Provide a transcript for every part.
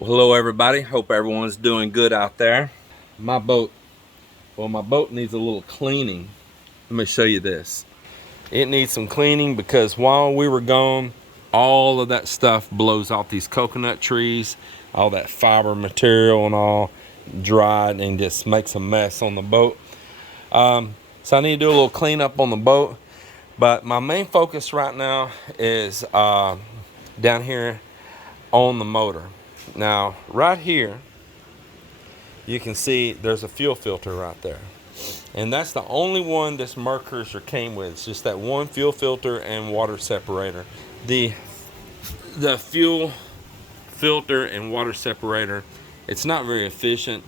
Well, hello everybody. Hope everyone's doing good out there. My boat needs a little cleaning. Let me show you this. It needs some cleaning because while we were gone, all of that stuff blows off these coconut trees, all that fiber material and all dried and just makes a mess on the boat. So I need to do a little cleanup on the boat. But my main focus right now is down here on the motor. Now, right here, you can see there's a fuel filter right there. And that's the only one this Mercury came with. It's just that one fuel filter and water separator. The fuel filter and water separator, it's not very efficient.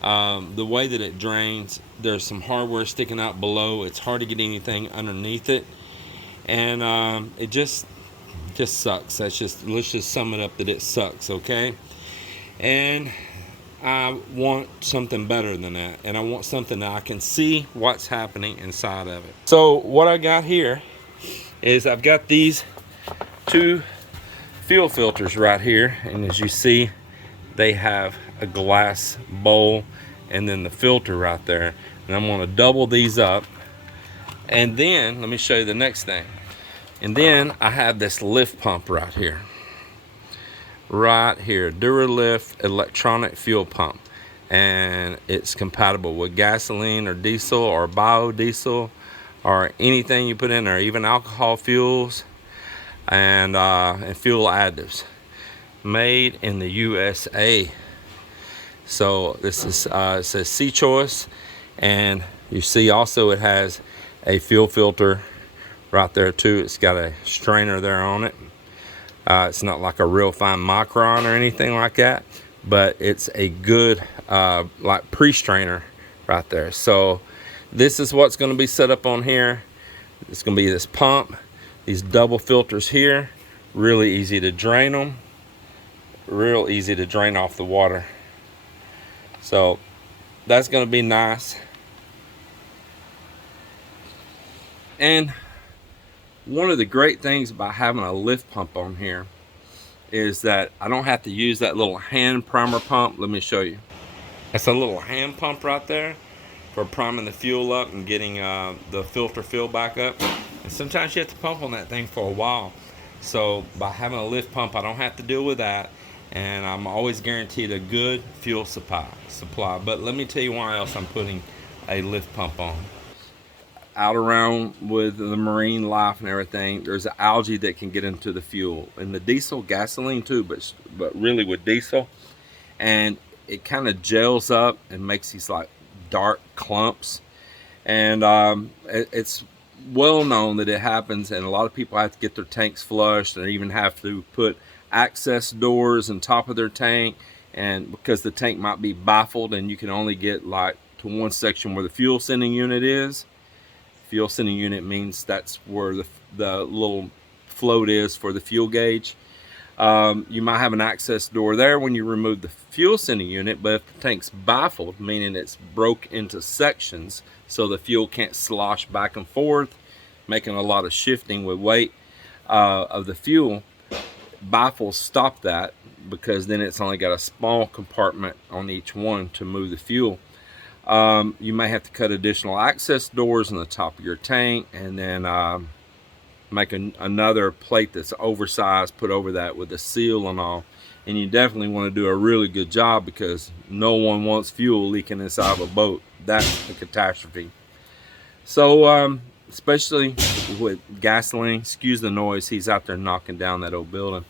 The way that it drains, there's some hardware sticking out below. It's hard to get anything underneath it. And it just sucks. Let's just sum it up that it sucks, okay? And I want something better than that, and I want something that I can see what's happening inside of it. So what I got here is I've got these two fuel filters right here, and as you see, they have a glass bowl and then the filter right there. And I'm going to double these up, and then let me show you the next thing. And then I have this lift pump right here. Right here, Duralift electronic fuel pump, and it's compatible with gasoline or diesel or biodiesel or anything you put in there, even alcohol fuels and fuel additives. Made in the USA. So this is it says C choice, and you see also it has a fuel filter right there too. It's got a strainer there on it. It's not like a real fine micron or anything like that, but it's a good like pre-strainer right there. So this is what's going to be set up on here. It's going to be this pump, these double filters here. Really easy to drain them, real easy to drain off the water. So that's going to be nice. And one of the great things about having a lift pump on here is that I don't have to use that little hand primer pump. Let me show you. That's a little hand pump right there for priming the fuel up and getting the filter filled back up. And sometimes you have to pump on that thing for a while. So by having a lift pump, I don't have to deal with that. And I'm always guaranteed a good fuel supply. But let me tell you why else I'm putting a lift pump on. Out around with the marine life and everything, there's algae that can get into the fuel, and the diesel, gasoline too, but really with diesel, and it kind of gels up and makes these like dark clumps. And it's well known that it happens, and a lot of people have to get their tanks flushed and even have to put access doors on top of their tank, and because the tank might be baffled and you can only get like to one section where the fuel sending unit is. Fuel sending unit means that's where the little float is for the fuel gauge. You might have an access door there when you remove the fuel sending unit, but if the tank's baffled, meaning it's broke into sections so the fuel can't slosh back and forth, making a lot of shifting with weight of the fuel, baffles stop that, because then it's only got a small compartment on each one to move the fuel. You may have to cut additional access doors on the top of your tank, and then make another plate that's oversized, put over that with a seal and all. And you definitely want to do a really good job, because no one wants fuel leaking inside of a boat. That's a catastrophe. So especially with gasoline, excuse the noise, he's out there knocking down that old building.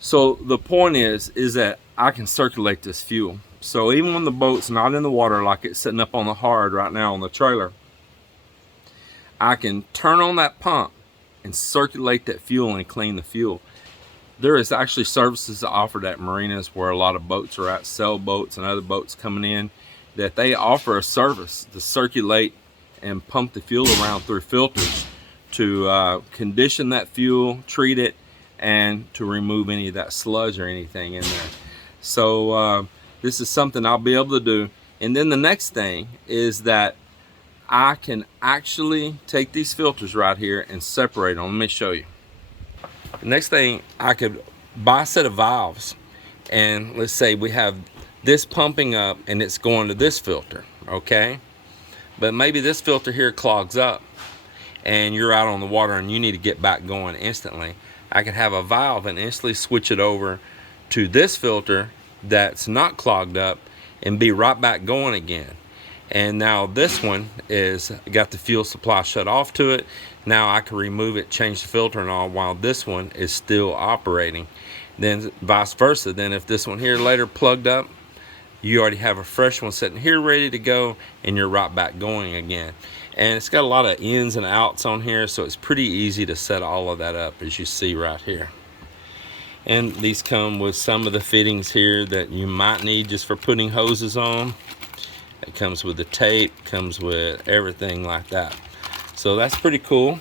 So the point is that I can circulate this fuel. So even when the boat's not in the water, like it's sitting up on the hard right now on the trailer, I can turn on that pump and circulate that fuel and clean the fuel. There is actually services offered at marinas where a lot of boats are at, sailboats and other boats coming in, that they offer a service to circulate and pump the fuel around through filters to condition that fuel, treat it, and to remove any of that sludge or anything in there. So this is something I'll be able to do. And then the next thing is that I can actually take these filters right here and separate them. Let me show you. The next thing, I could buy a set of valves and let's say we have this pumping up and it's going to this filter, okay? But maybe this filter here clogs up and you're out on the water and you need to get back going instantly. I can have a valve and instantly switch it over to this filter that's not clogged up and be right back going again. And now this one is got the fuel supply shut off to it. Now I can remove it, change the filter and all, while this one is still operating. Then vice versa. Then if this one here later plugged up, you already have a fresh one sitting here ready to go and you're right back going again. And it's got a lot of ins and outs on here, so it's pretty easy to set all of that up, as you see right here. And these come with some of the fittings here that you might need just for putting hoses on. It comes with the tape, comes with everything like that. So that's pretty cool.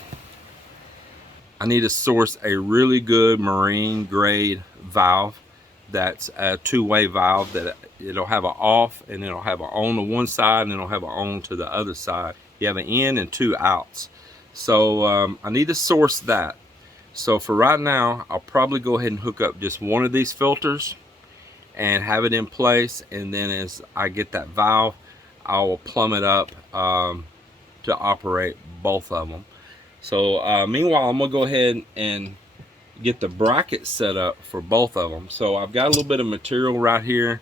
I need to source a really good marine grade valve that's a two-way valve that it'll have an off and it'll have an on to one side and it'll have an on to the other side. You have an in and two outs. So I need to source that. So for right now, I'll probably go ahead and hook up just one of these filters and have it in place, and then as I get that valve, I will plumb it up to operate both of them. So meanwhile, I'm gonna go ahead and get the bracket set up for both of them. So I've got a little bit of material right here.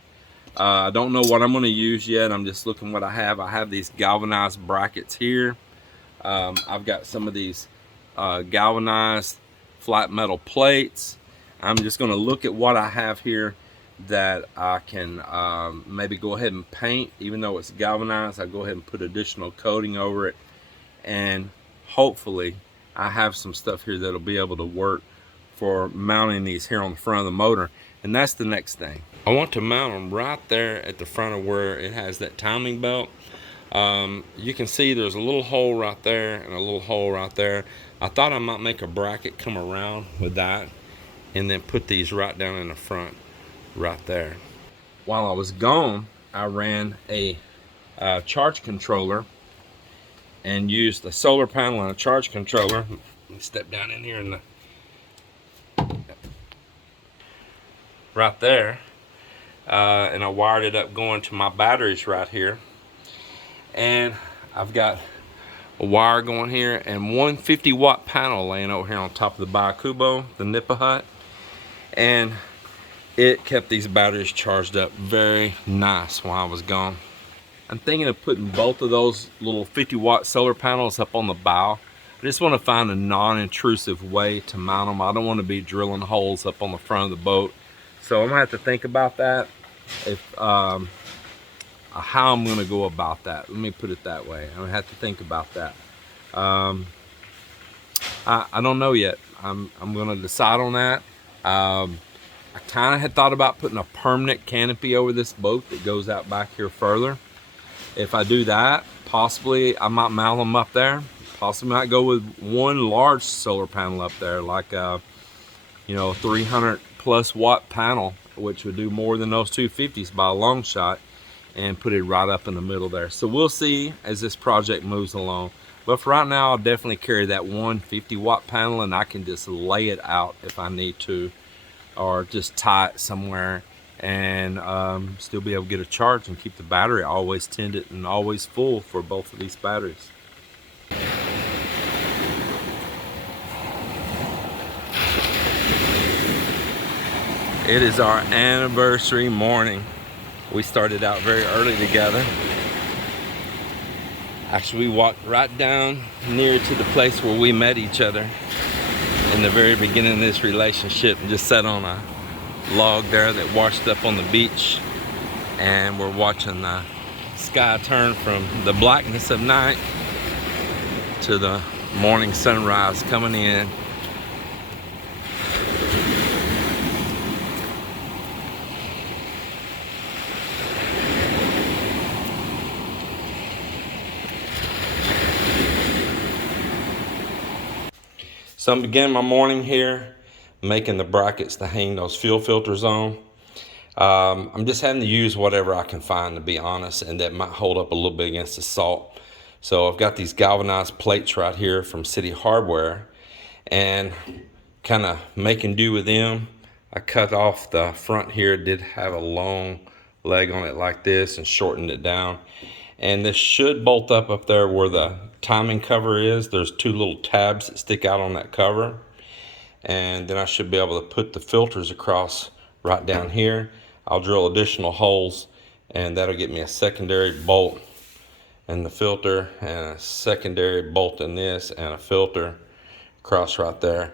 I don't know what I'm going to use yet. I'm just looking what I have. I have these galvanized brackets here. I've got some of these galvanized flat metal plates. I'm just going to look at what I have here that I can maybe go ahead and paint. Even though it's galvanized, I go ahead and put additional coating over it, and hopefully I have some stuff here that'll be able to work for mounting these here on the front of the motor. And that's the next thing. I want to mount them right there at the front of where it has that timing belt. You can see there's a little hole right there and a little hole right there. I thought I might make a bracket come around with that and then put these right down in the front right there. While I was gone, I ran a charge controller and used a solar panel and a charge controller. Let me step down in here and right there, and I wired it up going to my batteries right here, and I've got a wire going here and one 50-watt panel laying over here on top of the Byakubo, the Nippa Hut, and it kept these batteries charged up very nice while I was gone. I'm thinking of putting both of those little 50-watt solar panels up on the bow. I just want to find a non-intrusive way to mount them. I don't want to be drilling holes up on the front of the boat. So I'm gonna have to think about that, if how I'm gonna go about that. Let me put it that way. I'm gonna have to think about that. I don't know yet. I'm gonna decide on that. I kind of had thought about putting a permanent canopy over this boat that goes out back here further. If I do that, possibly I might mount them up there. Possibly might go with one large solar panel up there, like 300+ watt panel, which would do more than those 250s by a long shot, and put it right up in the middle there. So we'll see as this project moves along. But for right now, I'll definitely carry that one 50-watt panel, and I can just lay it out if I need to, or just tie it somewhere and still be able to get a charge and keep the battery always tended and always full for both of these batteries. It is our anniversary morning. We started out very early together. Actually, we walked right down near to the place where we met each other in the very beginning of this relationship, and just sat on a log there that washed up on the beach, and we're watching the sky turn from the blackness of night to the morning sunrise coming in. So I'm beginning my morning here, making the brackets to hang those fuel filters on. I'm just having to use whatever I can find, to be honest, and that might hold up a little bit against the salt. So I've got these galvanized plates right here from City Hardware, and kind of making do with them. I cut off the front here. It did have a long leg on it like this and shortened it down. And this should bolt up there where the timing cover is. There's two little tabs that stick out on that cover. And then I should be able to put the filters across right down here. I'll drill additional holes, and that'll get me a secondary bolt in the filter and a secondary bolt in this and a filter across right there,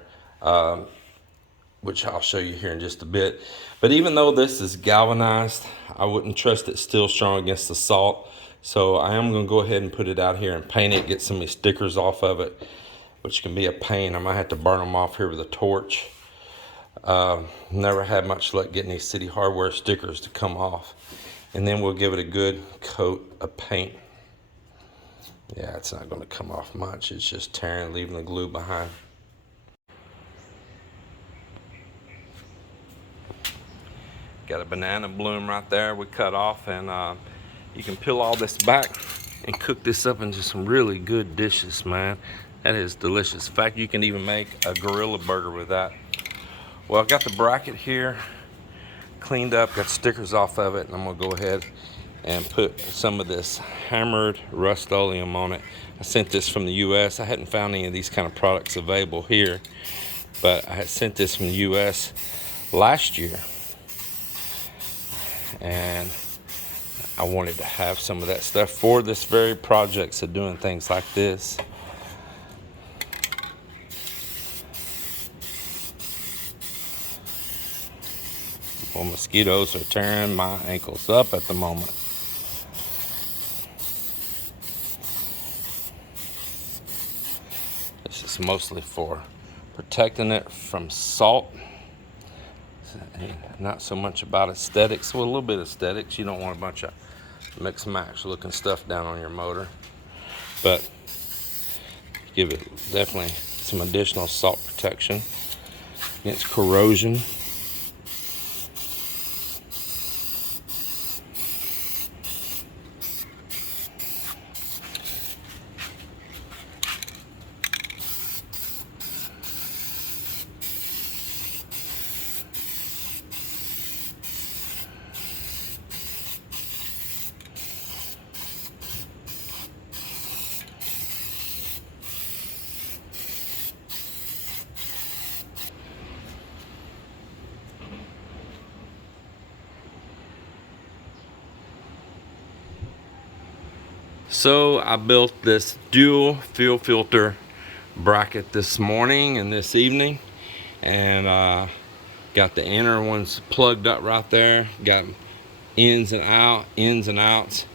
which I'll show you here in just a bit. But even though this is galvanized, I wouldn't trust it still strong against the salt. So I am going to go ahead and put it out here and paint it, get some of these stickers off of it, which can be a pain. I might have to burn them off here with a torch. Never had much luck getting these City Hardware stickers to come off. And then we'll give it a good coat of paint. Yeah, it's not going to come off much. It's just tearing, leaving the glue behind. Got a banana bloom right there we cut off, and you can peel all this back and cook this up into some really good dishes, man. That is delicious. In fact, you can even make a gorilla burger with that. Well, I've got the bracket here cleaned up, got stickers off of it, and I'm gonna go ahead and put some of this hammered Rust-Oleum on it. I sent this from the US. I hadn't found any of these kind of products available here, but I had sent this from the US last year, and I wanted to have some of that stuff for this very project, so doing things like this. Well, mosquitoes are tearing my ankles up at the moment. This is mostly for protecting it from salt. Not so much about aesthetics. Well, a little bit of aesthetics. You don't want a bunch of mix match looking stuff down on your motor, but give it definitely some additional salt protection against corrosion. So I built this dual fuel filter bracket this morning and this evening, and got the inner ones plugged up right there, got ins and outs.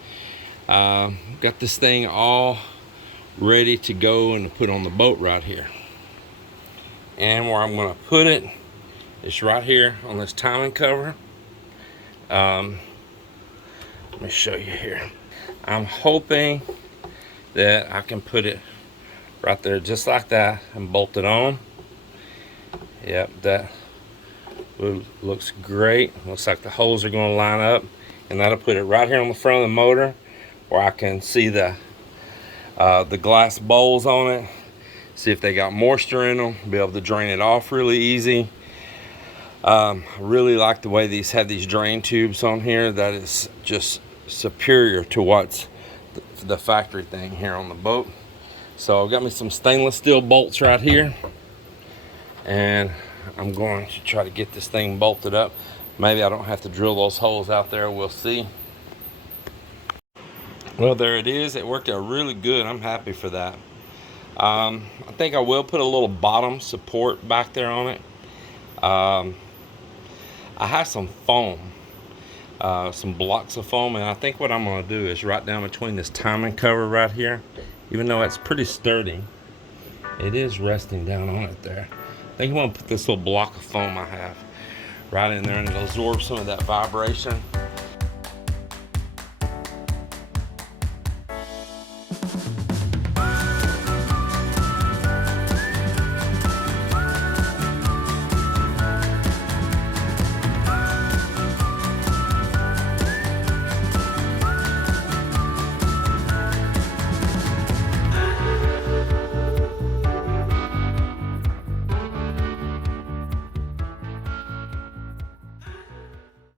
Got this thing all ready to go and to put on the boat right here. And where I'm going to put it is right here on this timing cover. Let me show you here. I'm hoping that I can put it right there just like that and bolt it on. Yep, that looks great. Looks like the holes are going to line up, and that'll put it right here on the front of the motor where I can see the glass bowls on it, see if they got moisture in them, be able to drain it off really easy. I really like the way these have these drain tubes on here. That is just superior to what's the factory thing here on the boat. So I've got me some stainless steel bolts right here, and I'm going to try to get this thing bolted up. Maybe I don't have to drill those holes out there, we'll see. Well, there it is. It worked out really good. I'm happy for that. I think I will put a little bottom support back there on it. I have some foam, some blocks of foam, and I think what I'm going to do is right down between this timing cover right here, even though it's pretty sturdy, it is resting down on it there. I think I'm going to put this little block of foam I have right in there, and it'll absorb some of that vibration.